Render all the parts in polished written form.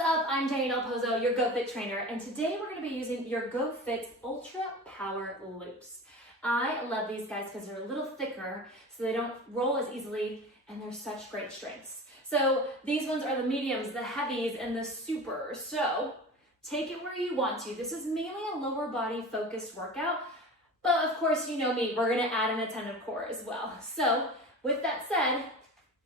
up? I'm Jenny Del Pozo, your GoFit trainer, and today we're going to be using your GoFit Ultra Power Loops. I love these guys because they're a little thicker, so they don't roll as easily, and they're such great strengths. So these ones are the mediums, the heavies, and the supers. So take it where you want to. This is mainly a lower body focused workout, but of course, you know me, we're going to add in a ton of core as well. So with that said,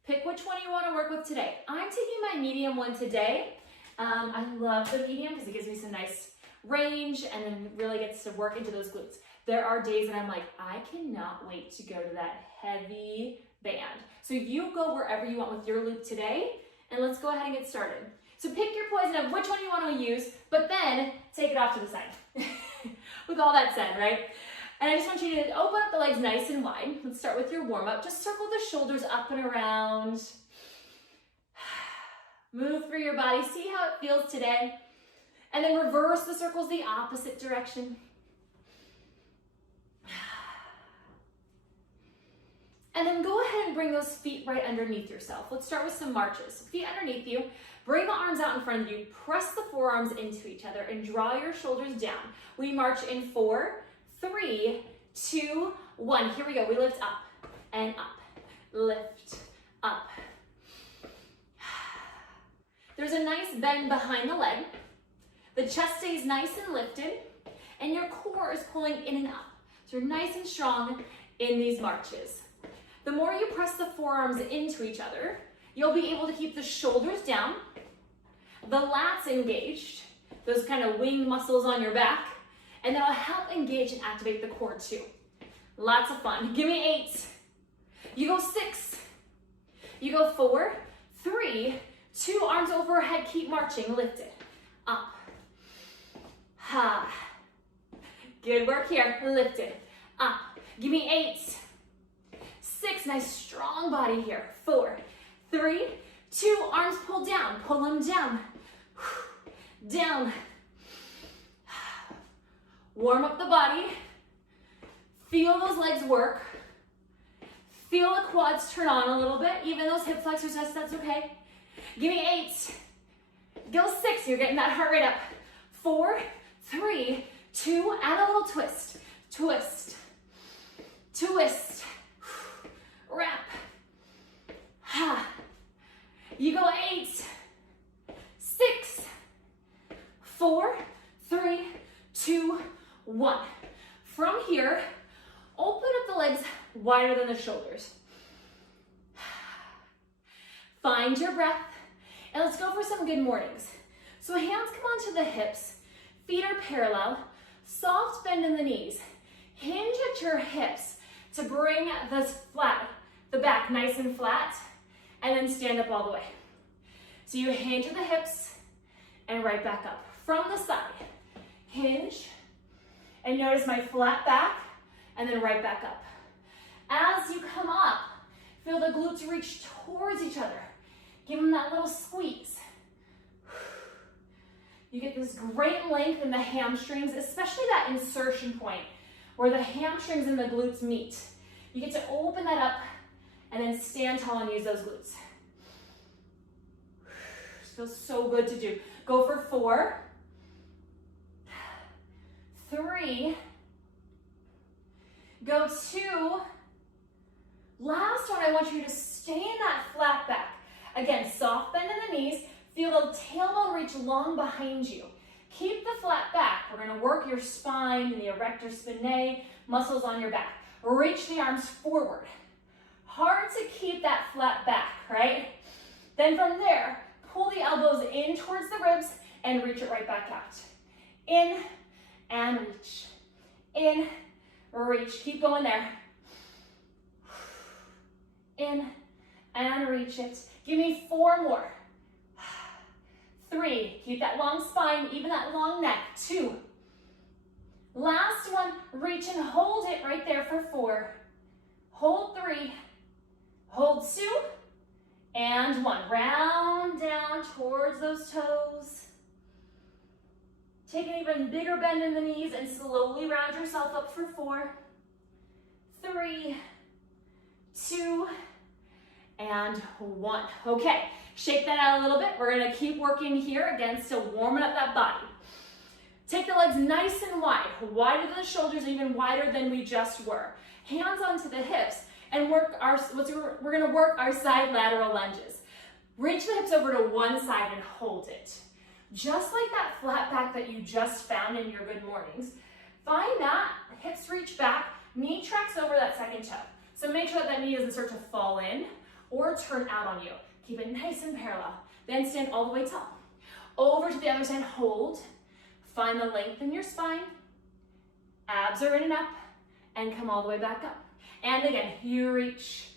pick which one you want to work with today. I'm taking my medium one today. I love the medium because it gives me some nice range and then really gets to work into those glutes. There are days that I'm like, I cannot wait to go to that heavy band. So you go wherever you want with your loop today, and let's go ahead and get started. So pick your poison of which one you want to use, but then take it off to the side. With all that said, right? And I just want you to open up the legs nice and wide. Let's start with your warm-up. Just circle the shoulders up and around. Move through your body. See how it feels today. And then reverse the circles the opposite direction. And then go ahead and bring those feet right underneath yourself. Let's start with some marches. Feet underneath you. Bring the arms out in front of you. Press the forearms into each other and draw your shoulders down. We march in 4, 3, 2, 1. Here we go. We lift up and up. Lift up. There's a nice bend behind the leg. The chest stays nice and lifted, and your core is pulling in and up. So you're nice and strong in these marches. The more you press the forearms into each other, you'll be able to keep the shoulders down, the lats engaged, those kind of wing muscles on your back, and that'll help engage and activate the core too. Lots of fun. Give me 8. You go 6. You go 4, 3, 2, arms overhead, keep marching, lift it. Up. Ha. Good work here. Lift it. Up. Give me 8. 6, nice strong body here. 4, 3, 2, arms pull down. Pull them down. Down. Warm up the body. Feel those legs work. Feel the quads turn on a little bit. Even those hip flexors, that's okay. Give me 8. Go 6. You're getting that heart rate up. 4, 3, 2, add a little twist. Twist. Twist. Wrap. Ha. You go 8, 6, 4, 3, 2, 1. From here, open up the legs wider than the shoulders. Find your breath, and let's go for some good mornings. So hands come onto the hips, feet are parallel, soft bend in the knees. Hinge at your hips to bring the back nice and flat, and then stand up all the way. So you hinge at the hips and right back up. From the side, hinge, and notice my flat back, and then right back up. As you come up, feel the glutes reach towards each other. Give them that little squeeze. You get this great length in the hamstrings, especially that insertion point where the hamstrings and the glutes meet. You get to open that up and then stand tall and use those glutes. Feels so good to do. Go for 4, 3, go 2. Last one, I want you to stay in that flat back. Again, soft bend in the knees. Feel the tailbone reach long behind you. Keep the flat back. We're going to work your spine and the erector spinae muscles on your back. Reach the arms forward. Hard to keep that flat back, right? Then from there, pull the elbows in towards the ribs and reach it right back out. In and reach. In, reach. Keep going there. In and reach it. Give me 4 more. 3, keep that long spine, even that long neck. 2. Last one, reach and hold it right there for 4. Hold 3, hold 2, and 1. Round down towards those toes. Take an even bigger bend in the knees and slowly round yourself up for 4, 3, 2, and 1. Okay, Shake that out a little bit. We're gonna keep working here, again, still warming up that body. Take the legs nice and wide, wider than the shoulders, even wider than we just were. Hands onto the hips, and we're gonna work our side lateral lunges. Reach the hips over to one side and hold it. Just like that flat back that you just found in your good mornings. Find that, hips reach back, knee tracks over that second toe. So make sure that knee doesn't start to fall in or turn out on you. Keep it nice and parallel. Then stand all the way tall. Over to the other side, hold. Find the length in your spine. Abs are in and up, and come all the way back up. And again, you reach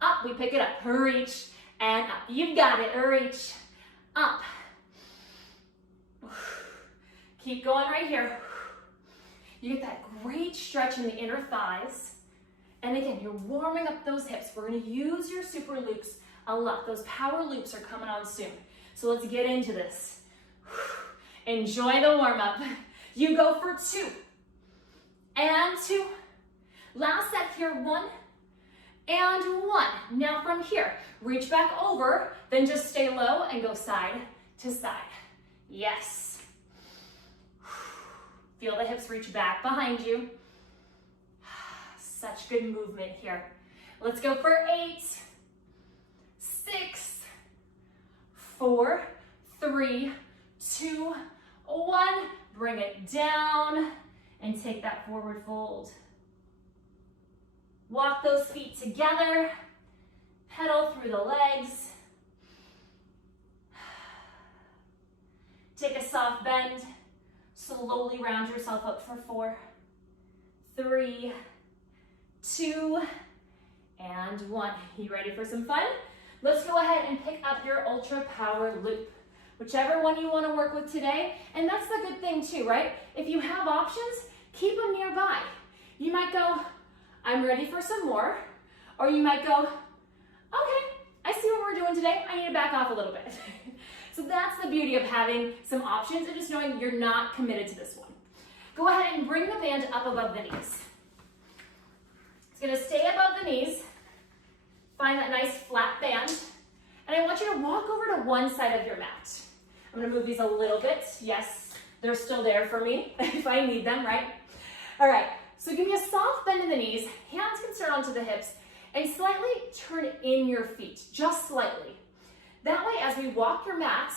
up, we pick it up, reach and up. You've got it, reach up. Keep going right here. You get that great stretch in the inner thighs. And again, you're warming up those hips. We're gonna use your super loops a lot. Those power loops are coming on soon. So let's get into this. Enjoy the warm up. You go for 2 and 2. Last set here, 1 and 1. Now from here, reach back over, then just stay low and go side to side. Yes. Feel the hips reach back behind you. Such good movement here. Let's go for 8, 6, 4, 3, 2, 1. Bring it down and take that forward fold. Walk those feet together. Pedal through the legs. Take a soft bend. Slowly round yourself up for 4, 3, 2, and 1. You ready for some fun? Let's go ahead and pick up your ultra power loop. Whichever one you want to work with today. And that's the good thing too, right? If you have options, keep them nearby. You might go, I'm ready for some more. Or you might go, okay, I see what we're doing today. I need to back off a little bit. So that's the beauty of having some options and just knowing you're not committed to this one. Go ahead and bring the band up above the knees. It's gonna stay above the knees. Find that nice flat band. And I want you to walk over to one side of your mat. I'm gonna move these a little bit. Yes, they're still there for me if I need them, right? All right, so give me a soft bend in the knees. Hands can start onto the hips and slightly turn in your feet, just slightly. That way, as we walk your mat,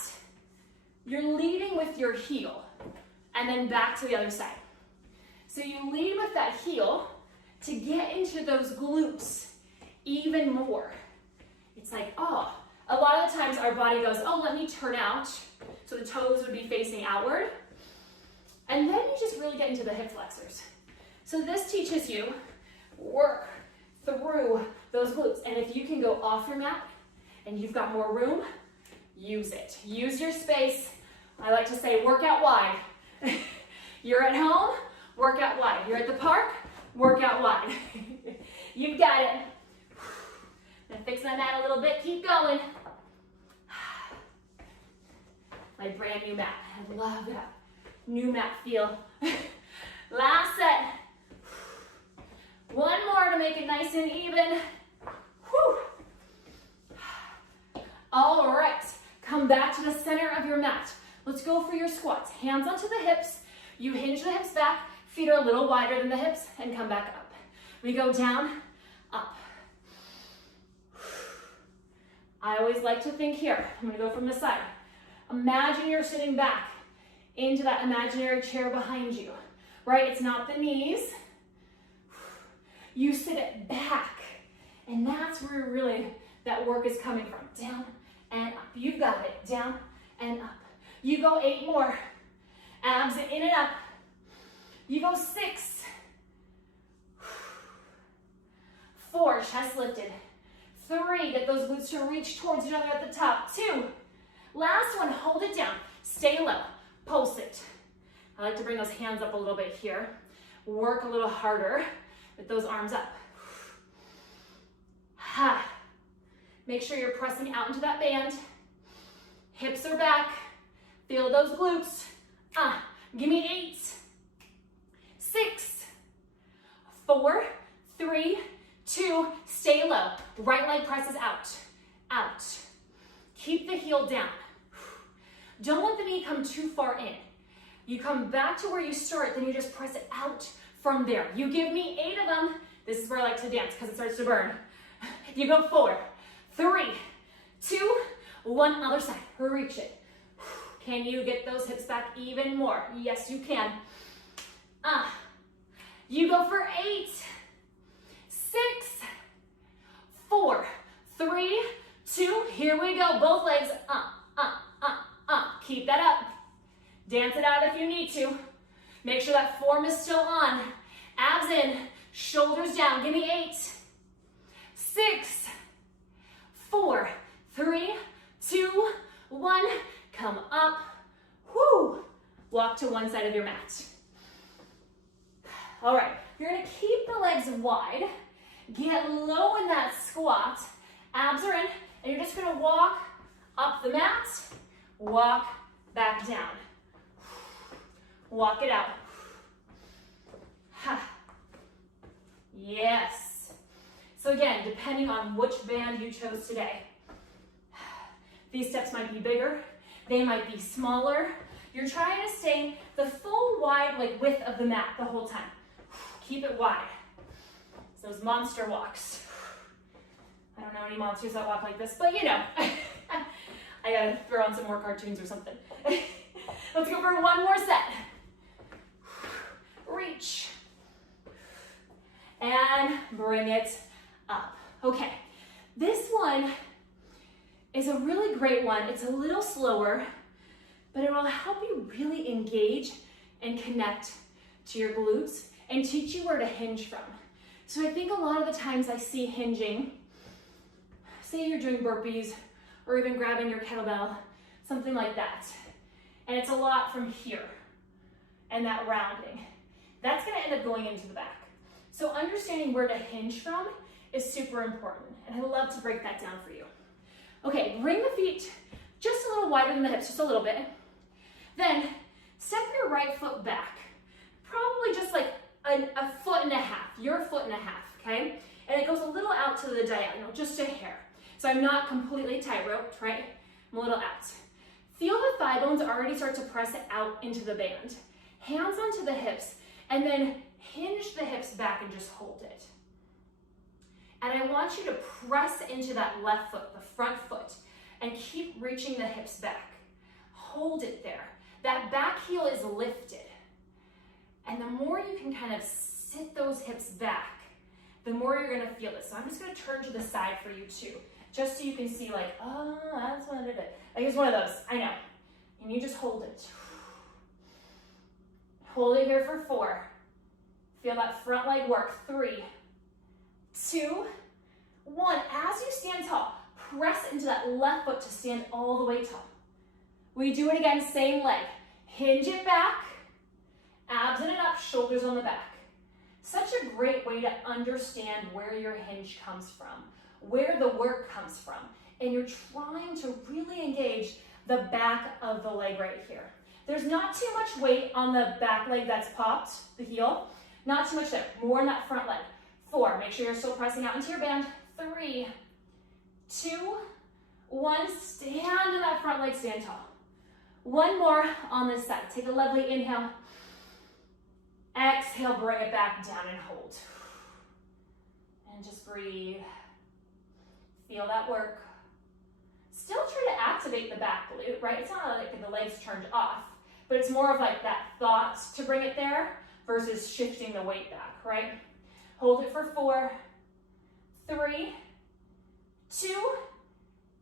you're leading with your heel and then back to the other side. So you lead with that heel to get into those glutes even more. It's like, oh, a lot of the times our body goes, oh, let me turn out. So the toes would be facing outward. And then you just really get into the hip flexors. So this teaches you work through those glutes. And if you can go off your mat and you've got more room, use it. Use your space. I like to say work out wide. You're at home, work out wide. You're at the park, work out wide. You've got it. Gonna fix my mat a little bit, keep going. My brand new mat, I love that new mat feel. Last set. One more to make it nice and even. Whew. All right, come back to the center of your mat. Let's go for your squats. Hands onto the hips. You hinge the hips back, feet are a little wider than the hips, and come back up. We go down, up. I always like to think here. I'm gonna go from the side. Imagine you're sitting back into that imaginary chair behind you, right? It's not the knees. You sit it back, and that's where really that work is coming from. Down and up. You've got it. Down and up. You go 8 more. Abs in and up. You go 6. 4, chest lifted. 3, get those glutes to reach towards each other at the top. 2, last one, hold it down. Stay low, pulse it. I like to bring those hands up a little bit here. Work a little harder with those arms up. Ha. Make sure you're pressing out into that band. Hips are back. Feel those glutes. Give me 8, 6, 4, 3, 2, stay low. Right leg presses out, out. Keep the heel down. Don't let the knee come too far in. You come back to where you start, then you just press it out from there. You give me 8 of them. This is where I like to dance because it starts to burn. You go 4, 3, 2, 1, other side. Reach it. Can you get those hips back even more? Yes, you can. You go for 8, 6, 4, 3, 2, here we go. Both legs, Keep that up. Dance it out if you need to. Make sure that form is still on. Abs in, shoulders down. Give me 8, 6, 4, 3, 2, 1. Come up. Whoo. Walk to one side of your mat. All right, you're gonna keep the legs wide. Get low in that squat. Abs are in, and you're just gonna walk up the mat, walk back down. Walk it out. Yes. So again, depending on which band you chose today, these steps might be bigger, they might be smaller. You're trying to stay the full wide width of the mat the whole time. Keep it wide. It's those monster walks. I don't know any monsters that walk like this, but you know. I gotta throw on some more cartoons or something. Let's go for one more set. Reach. And bring it up. Okay, this one is a really great one. It's a little slower, but it will help you really engage and connect to your glutes and teach you where to hinge from. So I think a lot of the times I see hinging, say you're doing burpees or even grabbing your kettlebell, something like that. And it's a lot from here and that rounding. That's gonna end up going into the back. So understanding where to hinge from is super important. And I'd love to break that down for you. Okay, bring the feet just a little wider than the hips, just a little bit. Then step your right foot back, probably just like a foot and a half, your foot and a half, okay? And it goes a little out to the diagonal, just a hair. So I'm not completely tight-roped, right? I'm a little out. Feel the thigh bones already start to press it out into the band. Hands onto the hips, and then hinge the hips back and just hold it. And I want you to press into that left foot, the front foot, and keep reaching the hips back. Hold it there. That back heel is lifted. And the more you can kind of sit those hips back, the more you're gonna feel it. So I'm just gonna turn to the side for you too, just so you can see oh, that's what I did it. It's one of those, I know. And you just hold it. Hold it here for 4. Feel that front leg work. 3, 2, 1. As you stand tall, press into that left foot to stand all the way tall. We do it again, same leg. Hinge it back, abs in and up, shoulders on the back. Such a great way to understand where your hinge comes from, where the work comes from. And you're trying to really engage the back of the leg right here. There's not too much weight on the back leg that's popped, the heel. Not too much there, more in that front leg. 4, make sure you're still pressing out into your band. 3, 2, 1, stand in that front leg, stand tall. One more on this side. Take a lovely inhale. Exhale, bring it back down and hold. And just breathe. Feel that work. Still try to activate the back glute, right? It's not like the leg's turned off, but it's more of that thought to bring it there versus shifting the weight back, right? Hold it for 4, 3, 2,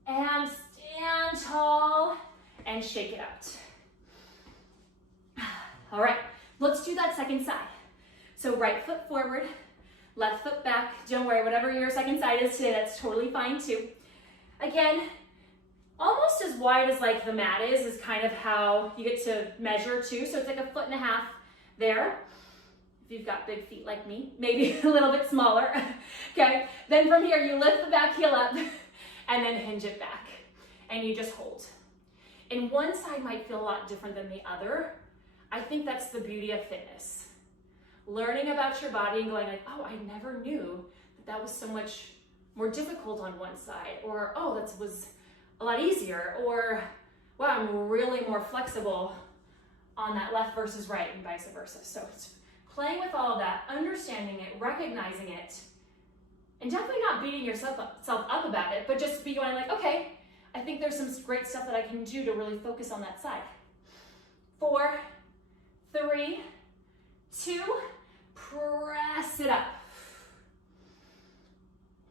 and stand tall and shake it out. All right, let's do that second side. So right foot forward, left foot back. Don't worry, whatever your second side is today, that's totally fine too. Again, almost as wide as the mat is kind of how you get to measure too. So it's like 1.5 feet there. If you've got big feet like me, maybe a little bit smaller. Okay, then from here, you lift the back heel up and then hinge it back. And you just hold. And one side might feel a lot different than the other. I think that's the beauty of fitness. Learning about your body and going oh, I never knew that was so much more difficult on one side. Or, oh, that was a lot easier, or wow, I'm really more flexible on that left versus right and vice versa. So it's playing with all of that, understanding it, recognizing it, and definitely not beating yourself up about it, but just be going like, okay, I think there's some great stuff that I can do to really focus on that side. 4, 3, 2, press it up.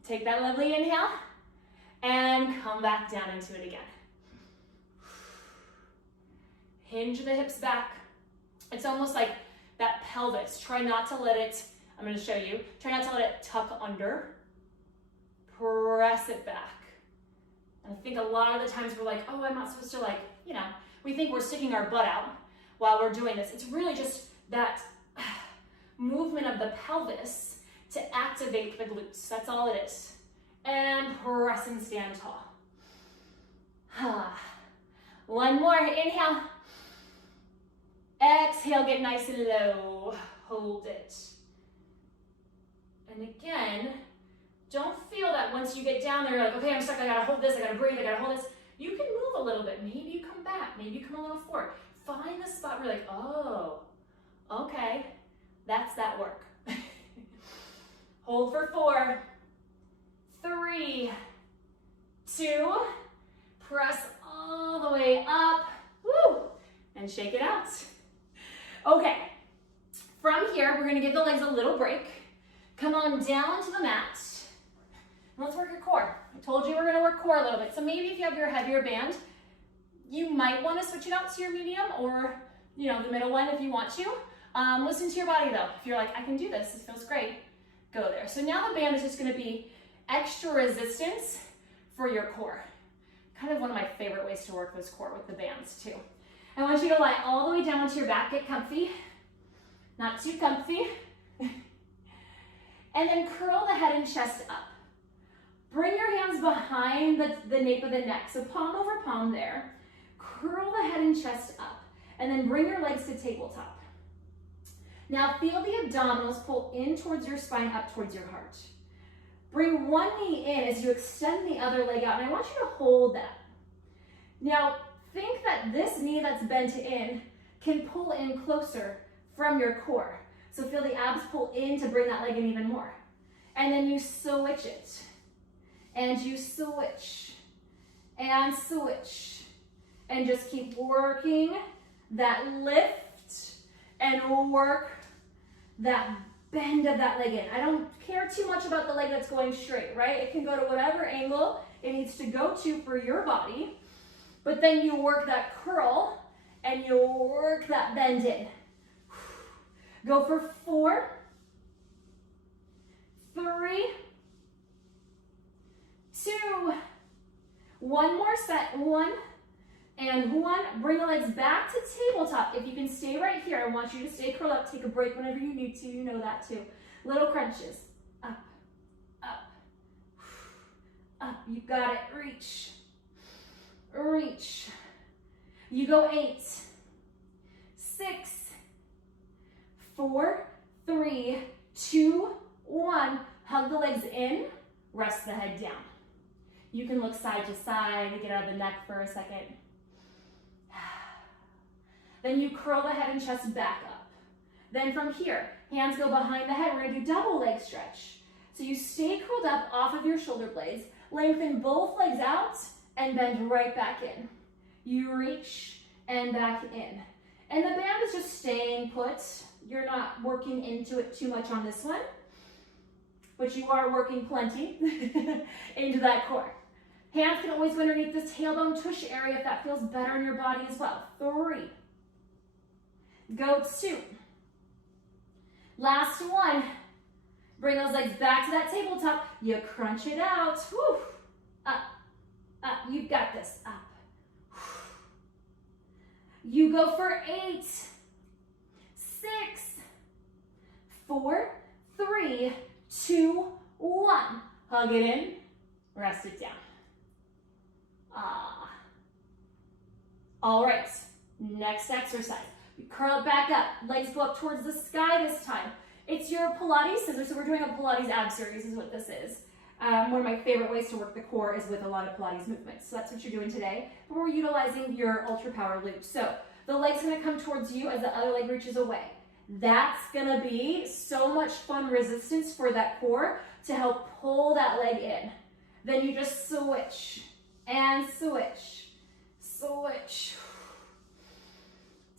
Take that lovely inhale and come back down into it again. Hinge the hips back. It's almost like that pelvis. Try not to let it, I'm going to show you, try not to let it tuck under. Press it back. And I think a lot of the times we're like, oh, I'm not supposed to, like, you know, we think we're sticking our butt out while we're doing this. It's really just that movement of the pelvis to activate the glutes. That's all it is. And press and stand tall. One more, inhale. Exhale, get nice and low. Hold it. And again, don't feel that once you get down there, you're like, okay, I'm stuck, I gotta hold this, I gotta breathe, I gotta hold this. You can move a little bit. Maybe you come back, maybe you come a little forward. Find the spot where you're like, oh, okay, that's that work. Hold for 4, 3, 2, press all the way up, woo, and shake it out. Okay, from here, we're gonna give the legs a little break. Come on down to the mat. Let's work your core. I told you we're gonna work core a little bit. So maybe if you have your heavier band, you might wanna switch it out to your medium or, you know, the middle one if you want to. Listen to your body though. If you're like, I can do this, this feels great, go there. So now the band is just gonna be extra resistance for your core. Kind of one of my favorite ways to work this core with the bands too. I want you to lie all the way down to your back, get comfy, not too comfy. And then curl the head and chest up. Bring your hands behind the nape of the neck. So palm over palm there. Curl the head and chest up. And then bring your legs to tabletop. Now feel the abdominals pull in towards your spine, up towards your heart. Bring one knee in as you extend the other leg out. And I want you to hold that. Now think that this knee that's bent in can pull in closer from your core. So feel the abs pull in to bring that leg in even more. And then you switch it. And you switch. And switch. And just keep working that lift and work that bend of that leg in. I don't care too much about the leg that's going straight, right? It can go to whatever angle it needs to go to for your body. But then you work that curl and you work that bend in. Go for 4, 3, 2, one more set, 1 and 1. Bring the legs back to tabletop. If you can stay right here, I want you to stay curled up. Take a break whenever you need to, you know that too. Little crunches, up, up, up. You got it, reach, reach. You go 8, 6, 4, 3, 2, 1. Hug the legs in, rest the head down. You can look side to side to get out of the neck for a second. Then you curl the head and chest back up. Then from here, hands go behind the head. We're gonna do double leg stretch. So you stay curled up off of your shoulder blades, lengthen both legs out, and bend right back in. You reach and back in. And the band is just staying put. You're not working into it too much on this one, but you are working plenty into that core. Hands can always go underneath this tailbone tush area if that feels better in your body as well. 3. Go 2. Last 1. Bring those legs back to that tabletop. You crunch it out. Whew. Up, up. You've got this. Up. You go for 8, 6, 4, 3, 2, 1. Hug it in, rest it down. All right, next exercise. You curl it back up, legs go up towards the sky this time. It's your Pilates scissors, so we're doing a Pilates ab series is what this is. One of my favorite ways to work the core is with a lot of Pilates movements. So that's what you're doing today. But we're utilizing your ultra power loop. So the leg's gonna come towards you as the other leg reaches away. That's gonna be so much fun resistance for that core to help pull that leg in. Then you just switch and switch, switch.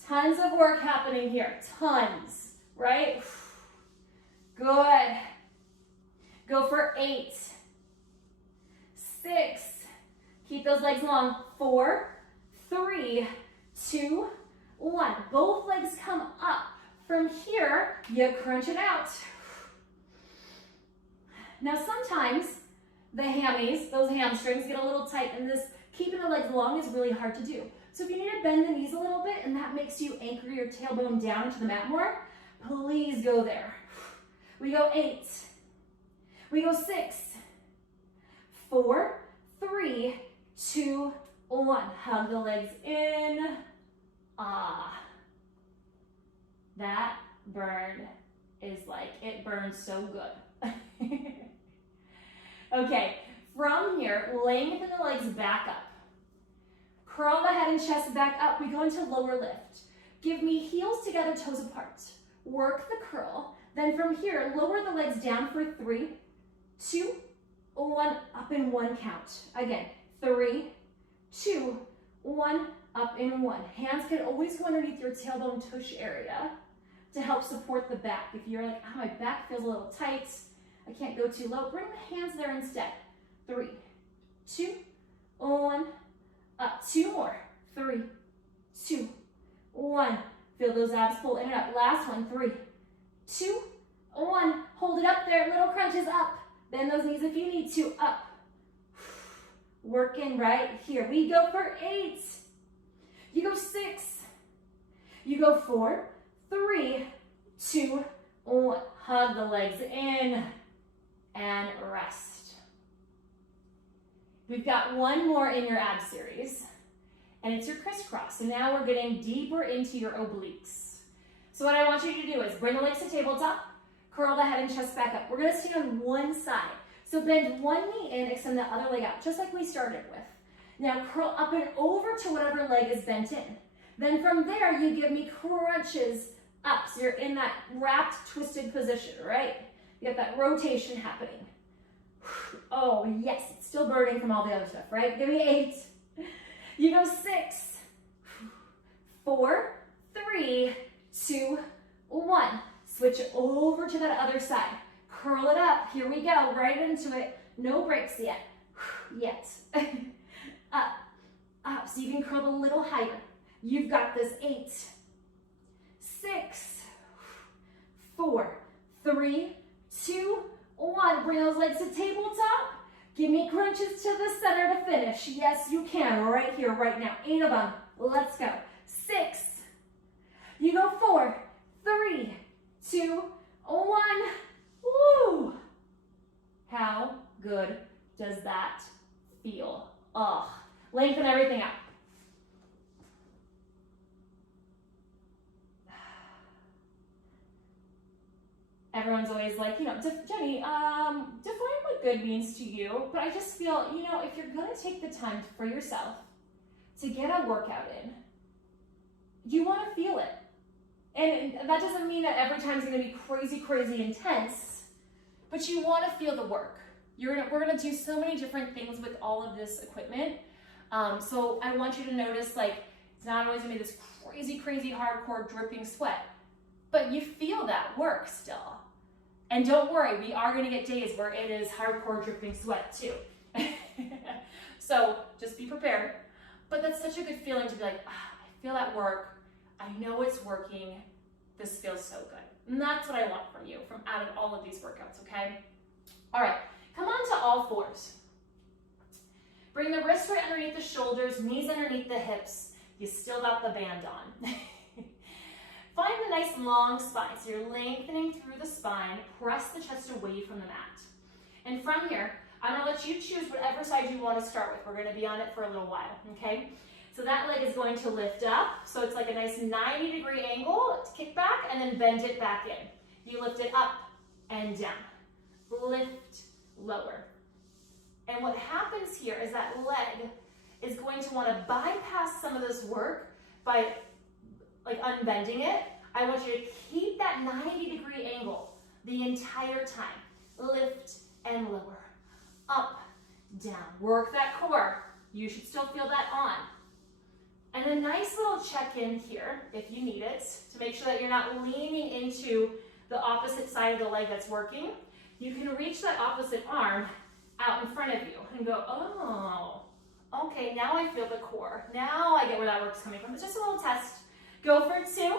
Tons of work happening here, tons, right? Good. Go for 8, 6, keep those legs long, 4, 3, 2, 1. Both legs come up. From here, you crunch it out. Now sometimes the hammies, those hamstrings get a little tight, and this keeping the legs long is really hard to do. So if you need to bend the knees a little bit and that makes you anchor your tailbone down into the mat more, please go there. We go 8. We go 6, 4, 3, 2, 1. Hug the legs in. Ah. That burn is like, it burns so good. Okay, from here, lengthen the legs back up. Curl the head and chest back up. We go into lower lift. Give me heels together, toes apart. Work the curl. Then from here, lower the legs down for 3, 2, 1, up in 1 count. Again, 3, 2, 1, up in 1. Hands can always go underneath your tailbone tush area to help support the back. If you're like, oh, my back feels a little tight, I can't go too low, bring the hands there instead. 3, 2, 1, up. 2 more. 3, 2, 1. Feel those abs pull in and up. Last one. 3, 2, 1. Hold it up there. Little crunches up. Bend those knees if you need to. Up. Working right here. We go for 8. You go 6. You go 4, 3, 2, 1. Hug the legs in and rest. We've got one more in your ab series, and it's your crisscross. So now we're getting deeper into your obliques. So what I want you to do is bring the legs to tabletop, curl the head and chest back up. We're gonna stay on one side. So bend one knee in, extend the other leg out, just like we started with. Now curl up and over to whatever leg is bent in. Then from there, you give me crunches up. So you're in that wrapped, twisted position, right? You have that rotation happening. Oh, yes, it's still burning from all the other stuff, right? Give me 8. You go 6, 4, 3, 2, 1. Switch over to that other side. Curl it up. Here we go, right into it. No breaks yet. Yet. Up, up. So you can curl a little higher. You've got this. 8, 6, 4, 3, 2, 1. Bring those legs to tabletop. Give me crunches to the center to finish. Yes, you can. Right here, right now. 8 of them. Let's go. 6. You go 4, 3, 2, 1. Woo! How good does that feel? Ugh. Lengthen everything up. Everyone's always like, Jenny, define what good means to you. But I just feel, if you're going to take the time for yourself to get a workout in, you want to feel it. And that doesn't mean that every time is going to be crazy, crazy intense, but you want to feel the work. We're going to do so many different things with all of this equipment. So I want you to notice, it's not always going to be this crazy, crazy, hardcore dripping sweat, but you feel that work still. And don't worry, we are going to get days where it is hardcore dripping sweat too. So just be prepared. But that's such a good feeling to be like, I feel that work. I know it's working. This feels so good. And that's what I want from you, from out of all of these workouts, okay? All right, come on to all fours. Bring the wrists right underneath the shoulders, knees underneath the hips. You still got the band on. Find a nice long spine. So you're lengthening through the spine. Press the chest away from the mat. And from here, I'm going to let you choose whatever side you want to start with. We're going to be on it for a little while, okay? So that leg is going to lift up. So it's like a nice 90-degree angle to kick back and then bend it back in. You lift it up and down. Lift, lower. And what happens here is that leg is going to want to bypass some of this work by like unbending it. I want you to keep that 90-degree angle the entire time. Lift and lower, up, down. Work that core. You should still feel that on. And a nice little check-in here, if you need it, to make sure that you're not leaning into the opposite side of the leg that's working. You can reach that opposite arm out in front of you and go, oh, okay, now I feel the core. Now I get where that work's coming from. It's just a little test. Go for 2.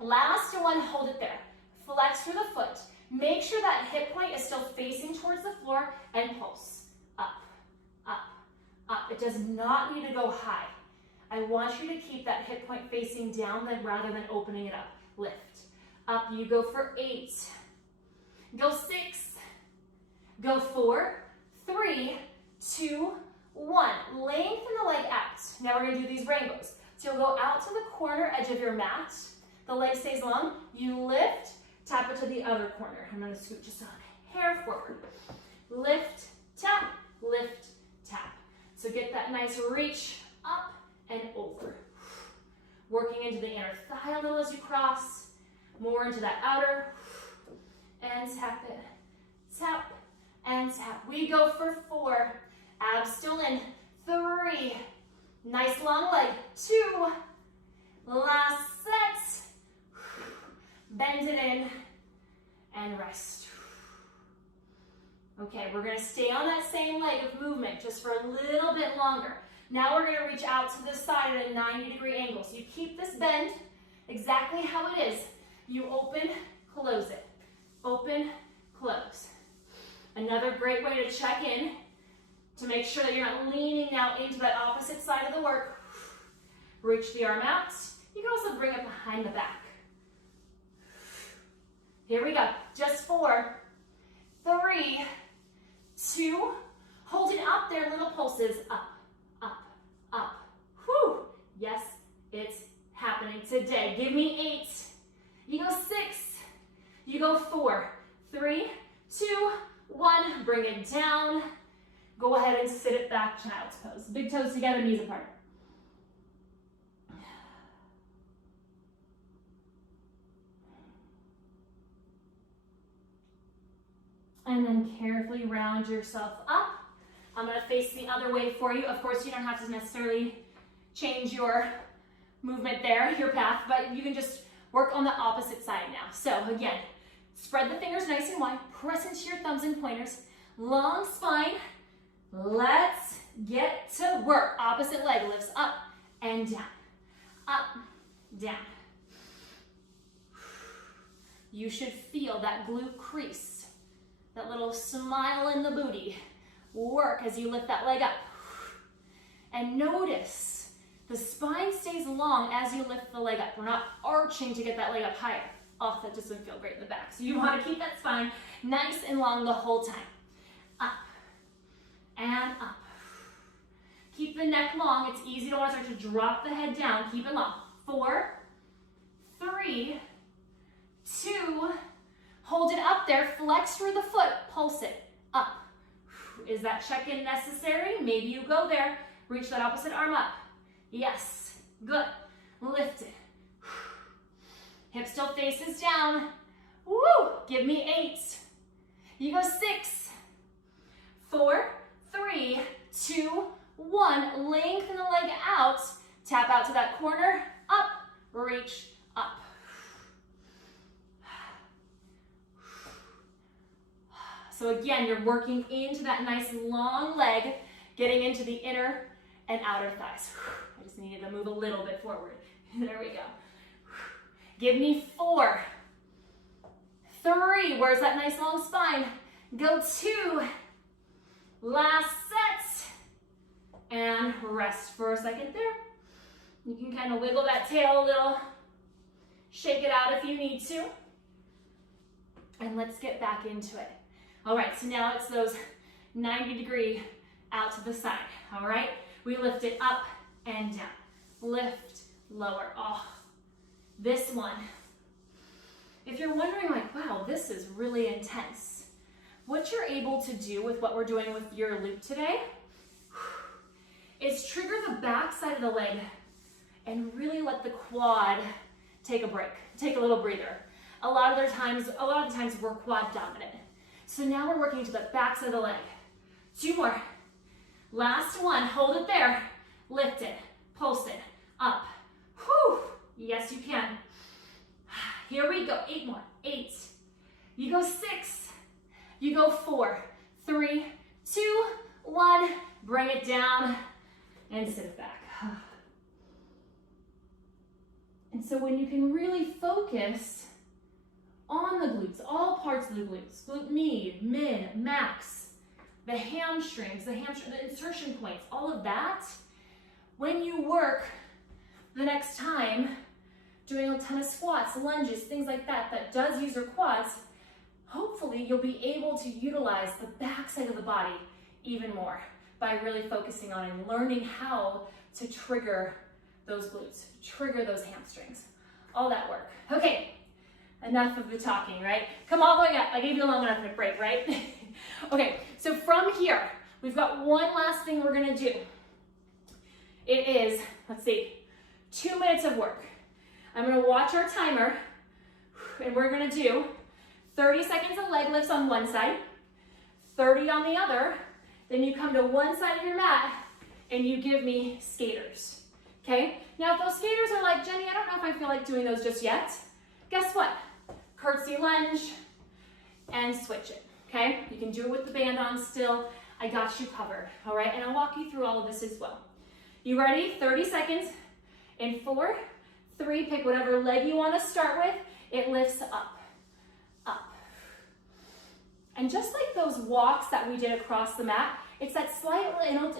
Last one, hold it there. Flex through the foot. Make sure that hip point is still facing towards the floor and pulse. Up, up, up. It does not need to go high. I want you to keep that hip point facing down rather than opening it up. Lift. Up, you go for 8. Go 6. Go 4, 3, 2, 1. Lengthen the leg out. Now we're going to do these rainbows. So you'll go out to the corner edge of your mat. The leg stays long. You lift, tap it to the other corner. I'm going to scoot just a hair forward. Lift, tap, tap. So get that nice reach up and over. Working into the inner thigh a little as you cross. More into that outer. And tap it. Tap and tap. We go for 4. Abs still in. 3. Nice long leg. 2. Last set. Bend it in and rest. Okay, we're going to stay on that same leg of movement just for a little bit longer. Now we're going to reach out to the side at a 90-degree angle. So you keep this bend exactly how it is. You open, close it. Open, close. Another great way to check in to make sure that you're not leaning now into that opposite side of the work. Reach the arm out. You can also bring it behind the back. Here we go. Just 4, 3, 2. Hold it up there, little pulses. Up, up, up. Whew. Yes, it's happening today. Give me 8. You go 6. You go 4, 3, 2, 1. Bring it down. Go ahead and sit it back, child's pose. Big toes together, knees apart. And then carefully round yourself up. I'm going to face the other way for you. Of course, you don't have to necessarily change your movement there, your path, but you can just work on the opposite side now. So again, spread the fingers nice and wide. Press into your thumbs and pointers. Long spine. Let's get to work. Opposite leg lifts up and down. Up, down. You should feel that glute crease. That little smile in the booty. Work as you lift that leg up. And notice the spine stays long as you lift the leg up. We're not arching to get that leg up higher. Oh, that just doesn't feel great in the back. So you want to keep that spine nice and long the whole time. Up and up. Keep the neck long. It's easy to want to start to drop the head down. Keep it long. 4, 3, 2, hold it up there, flex through the foot, pulse it, up. Is that check-in necessary? Maybe you go there, reach that opposite arm up. Yes, good, lift it. Hip still faces down. Woo, give me 8. You go 6, 4, 3, 2, 1. Lengthen the leg out, tap out to that corner, up, reach, up. So again, you're working into that nice long leg, getting into the inner and outer thighs. I just needed to move a little bit forward. There we go. Give me 4, 3, where's that nice long spine? Go 2, last set, and rest for a second there. You can kind of wiggle that tail a little, shake it out if you need to, and let's get back into it. All right, so now it's those 90-degree out to the side, all right? We lift it up and down. Lift, lower. Oh, this one. If you're wondering like, wow, this is really intense. what you're able to do with what we're doing with your loop today is trigger the back side of the leg and really let the quad take a break, take a little breather. A lot of the times we're quad dominant. So now we're working to the back side of the leg. 2 more. Last one, hold it there. Lift it, pulse it, up. Whew, yes you can. Here we go, 8 more, 8. You go 6, you go 4, 3, 2, 1. Bring it down and sit it back. And so when you can really focus on the glutes, all parts of the glutes, glute med, min, max, the hamstrings, the insertion points, all of that, when you work the next time doing a ton of squats, lunges, things like that, that does use your quads, hopefully you'll be able to utilize the back side of the body even more by really focusing on and learning how to trigger those glutes, trigger those hamstrings, all that work. Okay, enough of the talking, right? Come all the way up. I gave you a long enough break, right? Okay, so from here, we've got one last thing we're gonna do. It is, let's see, 2 minutes of work. I'm gonna watch our timer, and we're gonna do 30 seconds of leg lifts on one side, 30 on the other, then you come to one side of your mat, and you give me skaters, okay? Now, if those skaters are like, Jenny, I don't know if I feel like doing those just yet, guess what? Curtsy lunge, and switch it, okay? You can do it with the band on still. I got you covered, all right? And I'll walk you through all of this as well. You ready? 30 seconds. In 4, 3, pick whatever leg you want to start with. It lifts up, up. And just like those walks that we did across the mat, it's that slight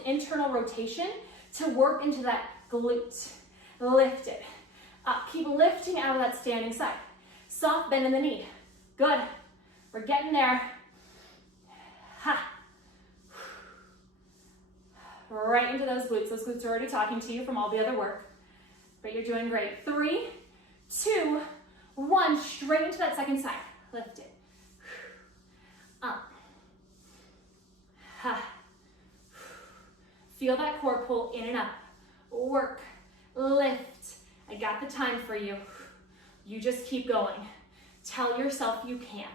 internal rotation to work into that glute. Lift it up. Keep lifting out of that standing side. Soft bend in the knee. Good. We're getting there. Ha. Right into those glutes. Those glutes are already talking to you from all the other work, but you're doing great. 3, 2, 1. Straight into that second side. Lift it. Up. Ha. Feel that core pull in and up. Work. Lift. I got the time for you. You just keep going. Tell yourself you can.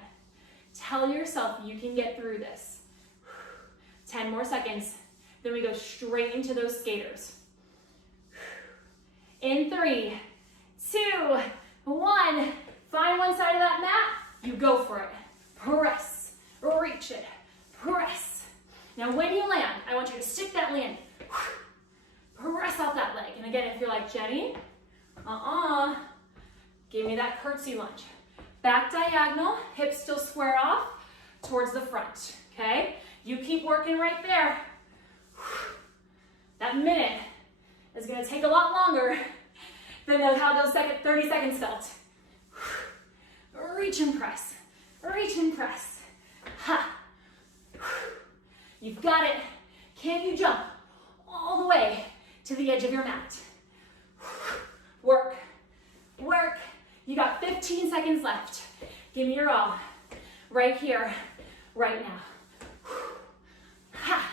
Tell yourself you can get through this. 10 more seconds. Then we go straight into those skaters. In 3, 2, 1. Find one side of that mat. You go for it. Press. Reach it. Press. Now when you land, I want you to stick that land. Press out that leg. And again, if you're like, Jenny, give me that curtsy lunge. Back diagonal, hips still square off towards the front, okay? You keep working right there. That minute is gonna take a lot longer than how those 30 seconds felt. Reach and press, reach and press. Ha. You've got it. Can you jump all the way to the edge of your mat? Work, work. You got 15 seconds left. Give me your all. Right here, right now. Ha.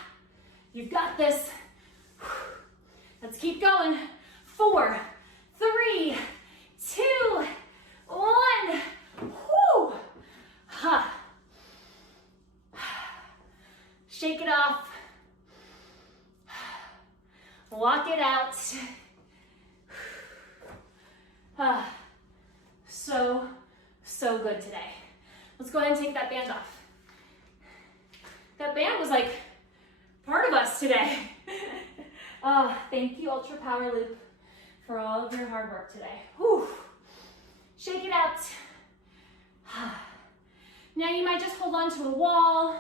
You've got this. Let's keep going. 4, 3, 2, 1. Whoo. Ha. Shake it off. Walk it out. So good today. Let's go ahead and take that band off. That band was like part of us today. Oh, thank you, Ultra Power Loop, for all of your hard work today. Whew. Shake it out. Now you might just hold on to a wall,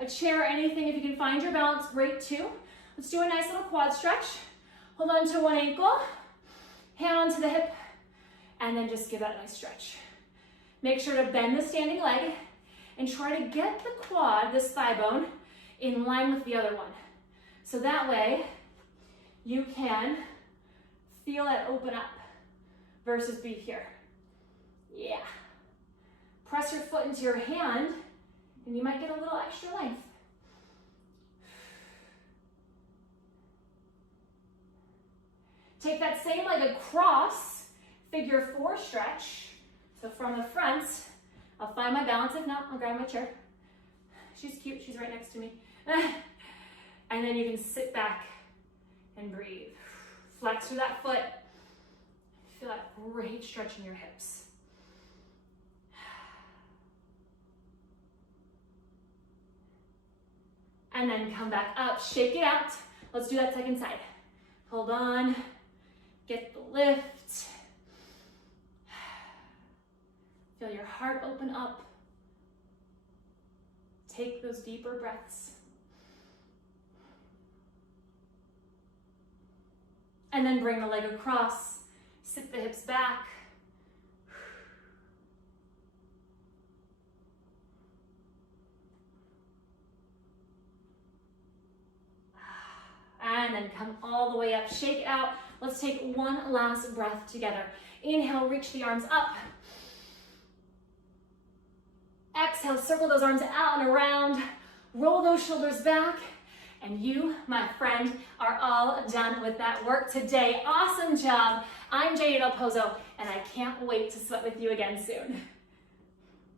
a chair, anything. If you can find your balance, great too. Let's do a nice little quad stretch. Hold on to one ankle, hand onto the hip, and then just give that a nice stretch. Make sure to bend the standing leg and try to get the quad, this thigh bone, in line with the other one. So that way you can feel it open up versus be here. Yeah. Press your foot into your hand And you might get a little extra length. Take that same leg across, figure 4 stretch. So from the front, I'll find my balance. If not, I'll grab my chair. She's cute, she's right next to me. And then you can sit back and breathe. Flex through that foot. Feel that great stretch in your hips. And then come back up, shake it out. Let's do that second side. Hold on, get the lift. Feel your heart open up. Take those deeper breaths. And then bring the leg across, sit the hips back. And then come all the way up, shake it out. Let's take one last breath together. Inhale, reach the arms up. Exhale, circle those arms out and around. Roll those shoulders back. And you, my friend, are all done with that work today. Awesome job. I'm Jade Del Pozo, and I can't wait to sweat with you again soon.